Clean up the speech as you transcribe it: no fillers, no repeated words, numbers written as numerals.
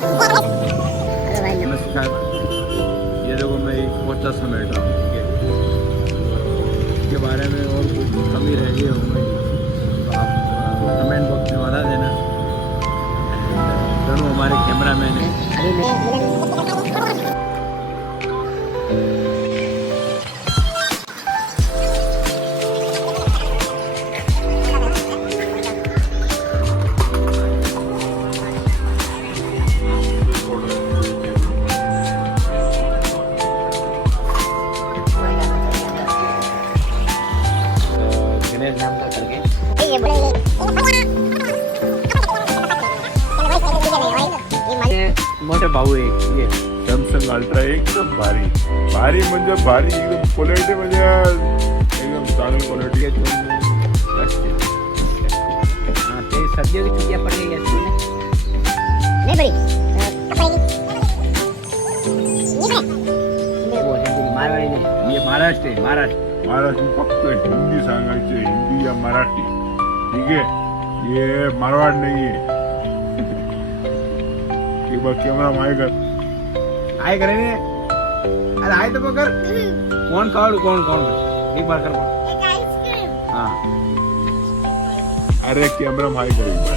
नमस्कार, ये देखो मैं एक पोस्टर समेट रहा हूँ, ठीक है। इसके बारे में और कुछ कमी रह गई हो तो आप कमेंट बॉक्स में बता देना। दोनों हमारे कैमरा मैन हैं। गणेश नाम का करके मोठे भाऊ आहे ये सॅमसंग अल्ट्रा एकदम भारी भारी म्हणजे भारी एकदम क्वालिटी म्हणजे एकदम चांगली क्वालिटी आहे. हाँ तो सर्दियों की छुट्टियाँ पड़ गई है स्कूल में नहीं बड़ी वो है मारवाड़ी नहीं, ये महाराष्ट्र है, महाराष्ट्र। महाराष्ट्र में फक्त हिंदी सांगायचे हिंदी या मराठी ठीक है. ये मारवाड नहीं है. एक बार कैमरा मारेगा आए करेंगे अरे आए तो कर कौन कावड़ कौन कौन एक बार कर एक आइसक्रीम हाँ अरे कैमरा मारेगा एक बार